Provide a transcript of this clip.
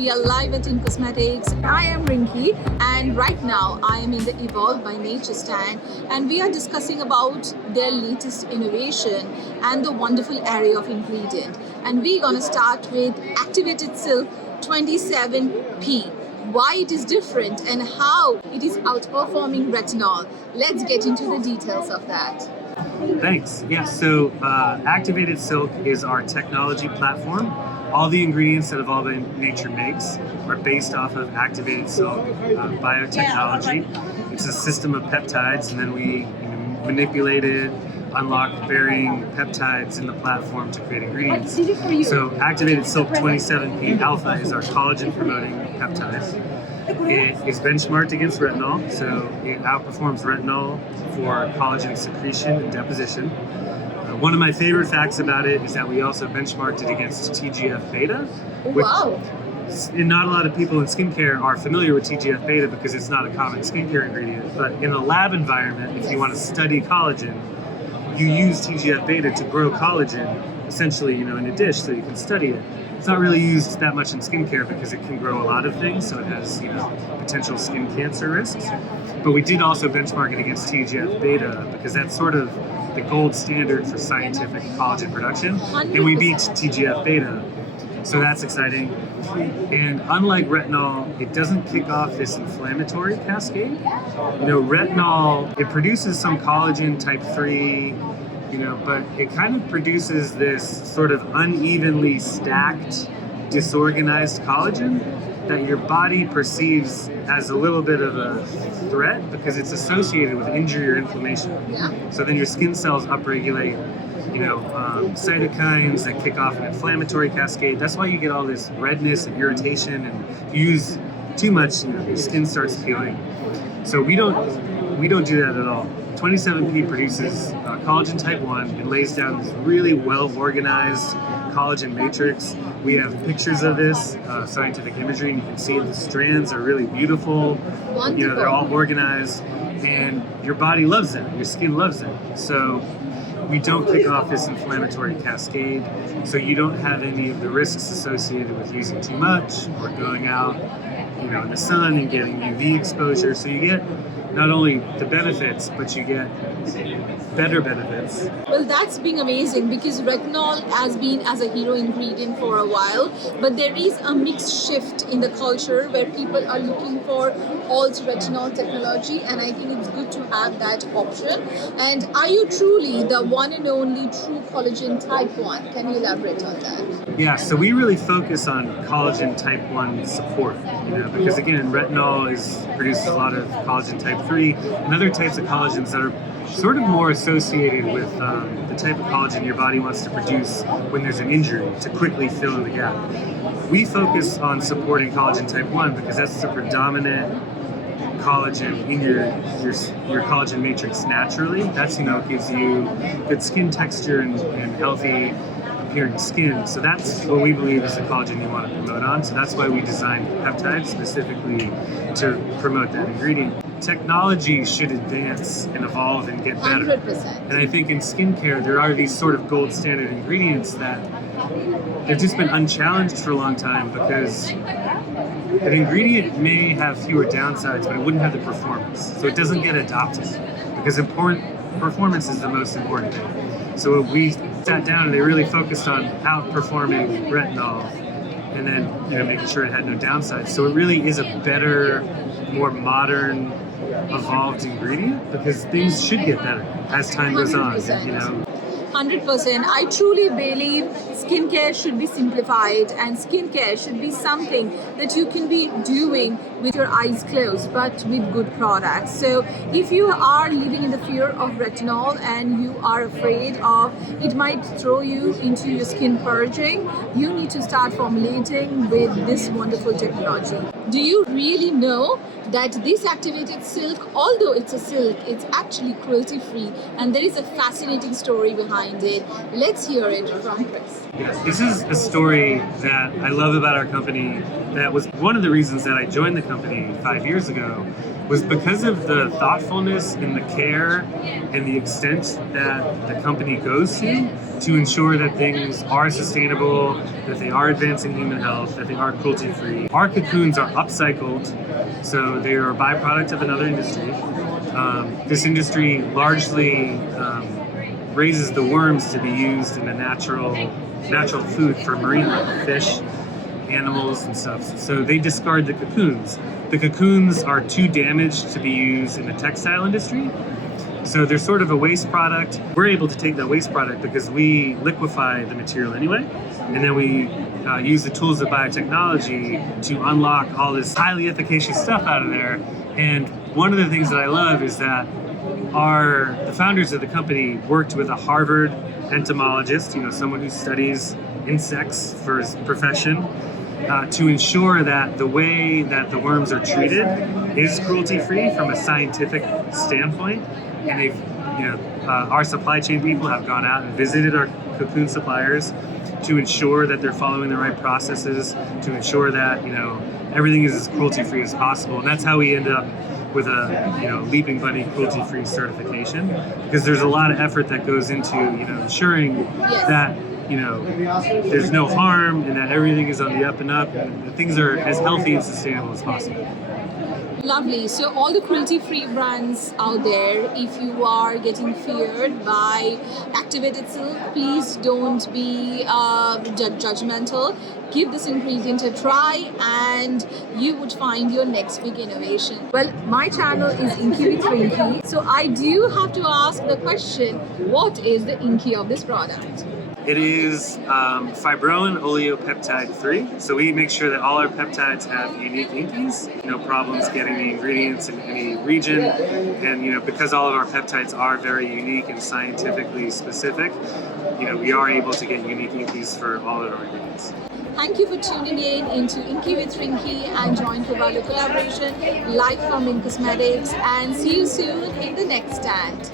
We are live at In Cosmetics. I am Rinki, and right now I am in the Evolve by Nature stand, and we are discussing about their latest innovation and the wonderful array of ingredient. And we're gonna start with activated silk 27P. Why it is different and how it is outperforming retinol. Let's get into the details of that. Thanks. Yeah, so Activated Silk is our technology platform. All the ingredients that Evolve by Nature makes are based off of Activated Silk biotechnology. It's a system of peptides, and then we manipulate it, unlock varying peptides in the platform to create ingredients. So Activated Silk 27P Alpha is our collagen-promoting peptide. It is benchmarked against retinol, so it outperforms retinol for collagen secretion and deposition. One of my favorite facts about it is that we also benchmarked it against TGF-beta. Wow! And not a lot of people in skincare are familiar with TGF-beta because it's not a common skincare ingredient. But in a lab environment, if you want to study collagen, you use TGF-beta to grow collagen, essentially, in a dish so you can study it. It's not really used that much in skincare because it can grow a lot of things, so it has, potential skin cancer risks. But we did also benchmark it against TGF-beta because that's sort of the gold standard for scientific collagen production, and we beat TGF-beta, so that's exciting. And unlike retinol, it doesn't kick off this inflammatory cascade. Retinol, it produces some collagen type 3, but it kind of produces this sort of unevenly stacked, disorganized collagen that your body perceives as a little bit of a threat because it's associated with injury or inflammation. Yeah. So then your skin cells upregulate, cytokines that kick off an inflammatory cascade. That's why you get all this redness and irritation, and if you use too much, your skin starts peeling. So we don't do that at all. 27P produces collagen type 1. It lays down this really well-organized collagen matrix. We have pictures of this, scientific imagery, and you can see the strands are really beautiful. Wonderful. They're all organized, and your body loves it. Your skin loves it. So we don't kick off this inflammatory cascade, so you don't have any of the risks associated with using too much or going out, in the sun and getting UV exposure. So you get not only the benefits, but you get better benefits. Well, that's been amazing because retinol has been as a hero ingredient for a while, but there is a mixed shift in the culture where people are looking for alt retinol technology, and I think it's good to have that option. And are you truly the one and only true collagen type 1? Can you elaborate on that? Yeah, so we really focus on collagen type 1 support, because again, retinol produces a lot of collagen type 3 and other types of collagens that are sort of more associated with the type of collagen your body wants to produce when there's an injury to quickly fill in the gap. We focus on supporting collagen type 1 because that's the predominant collagen in your collagen matrix naturally. That's, gives you good skin texture and healthy appearing skin. So that's what we believe is the collagen you want to promote on. So that's why we designed peptides specifically to promote that ingredient. Technology should advance and evolve and get better. 100%. And I think in skincare, there are these sort of gold standard ingredients that they've just been unchallenged for a long time because an ingredient may have fewer downsides, but it wouldn't have the performance. So it doesn't get adopted because performance is the most important thing. So we sat down and they really focused on outperforming retinol and then making sure it had no downsides. So it really is a better, more modern, evolved ingredient because things should get better as time goes on. 100%. I truly believe skincare should be simplified, and skincare should be something that you can be doing with your eyes closed, but with good products. So if you are living in the fear of retinol and you are afraid of it might throw you into your skin purging, you need to start formulating with this wonderful technology. Do you really know that this activated silk, although it's a silk, it's actually cruelty-free, and there is a fascinating story behind it. Let's hear it from Chris. Yes, this is a story that I love about our company. That was one of the reasons that I joined the company 5 years ago, was because of the thoughtfulness and the care and the extent that the company goes to ensure that things are sustainable, that they are advancing human health, that they are cruelty-free. Our cocoons are upcycled, so they are a byproduct of another industry. This industry largely raises the worms to be used in a natural food for marine life, fish, animals, and stuff. So they discard the cocoons. The cocoons are too damaged to be used in the textile industry. So they're sort of a waste product. We're able to take that waste product because we liquefy the material anyway, and then we use the tools of biotechnology to unlock all this highly efficacious stuff out of there. And one of the things that I love is that the founders of the company worked with a Harvard entomologist, someone who studies insects for his profession, to ensure that the way that the worms are treated is cruelty-free from a scientific standpoint. And our supply chain people have gone out and visited our cocoon suppliers to ensure that they're following the right processes, to ensure that everything is as cruelty-free as possible. And that's how we end up with a Leaping Bunny cruelty-free certification, because there's a lot of effort that goes into ensuring that there's no harm and that everything is on the up and up, and that things are as healthy and sustainable as possible. Lovely. So all the cruelty-free brands out there, if you are getting feared by activated silk, please don't be judgmental. Give this ingredient a try and you would find your next big innovation. Well, my channel is Inky with Rinki. So I do have to ask the question, what is the Inky of this product? It is fibroin oleopeptide 3. So we make sure that all our peptides have unique inkies. No problems getting the ingredients in any region. And because all of our peptides are very unique and scientifically specific, we are able to get unique inkies for all of our ingredients. Thank you for tuning in into Inky with Rinki and join Covalo collaboration, live from In Cosmetics, and see you soon in the next stand.